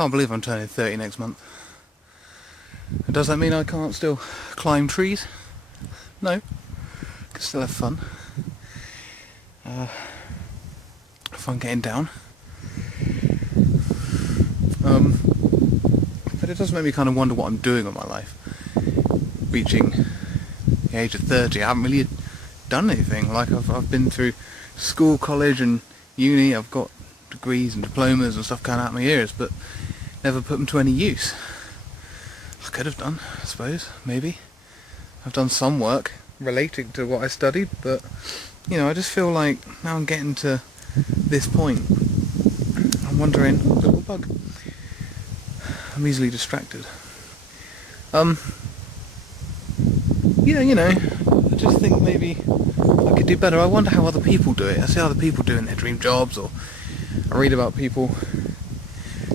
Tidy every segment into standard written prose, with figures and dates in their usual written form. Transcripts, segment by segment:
can't believe I'm turning 30 next month. Does that mean I can't still climb trees? No. I can still have fun. Fun getting down. But it does make me kind of wonder what I'm doing with my life. Reaching the age of 30, I haven't really done anything. Like I've been through school, college and uni, I've got degrees and diplomas and stuff coming out my ears, but never put them to any use. I could have done, I suppose, maybe. I've done some work relating to what I studied, but you know, I just feel like now I'm getting to this point, I'm wondering, little bug, I'm easily distracted. Yeah, you know, I just think maybe I could do better. I wonder how other people do it. I see other people doing their dream jobs, or I read about people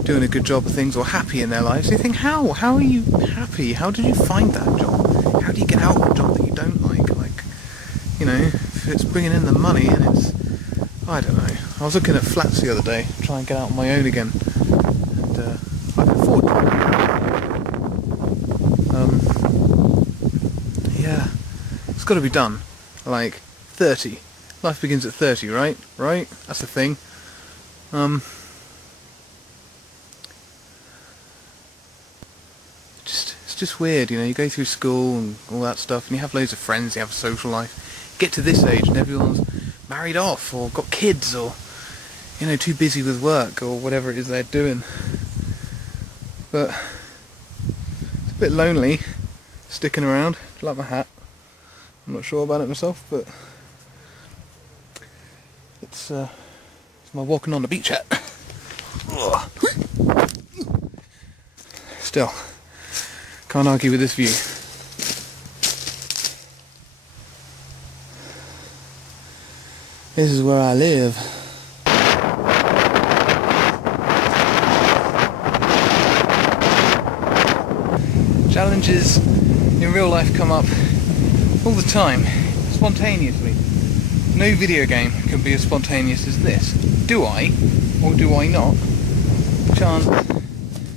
doing a good job of things or happy in their lives. You think, how are you happy? How did you find that job? How do you get out of a job that you don't like? Like, you know, if it's bringing in the money and it's, I don't know. I was looking at flats the other day, trying to get out on my own again, and I can afford it. Yeah, it's got to be done. Like 30. Life begins at 30, right? Right? That's the thing. It's just weird, you know, you go through school and all that stuff and you have loads of friends, you have a social life. Get to this age and everyone's married off or got kids or, you know, too busy with work or whatever it is they're doing. But it's a bit lonely sticking around. I like my hat. I'm not sure about it myself, but it's my walking on the beach hat. Still, can't argue with this view. This is where I live. Challenges in real life come up all the time, spontaneously. No video game can be as spontaneous as this. Do I, or do I not, chance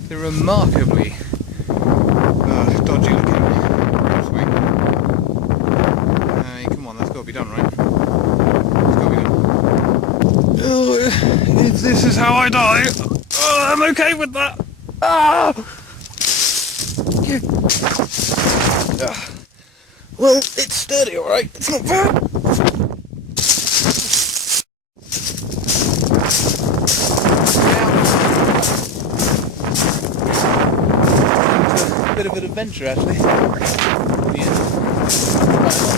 the remarkably dodgy looking swing? Come on, that's got to be done, right? It's got to be done. If this is how I die, I'm okay with that. Well, it's sturdy, alright. It's not bad. Bit of an adventure, actually. Yeah.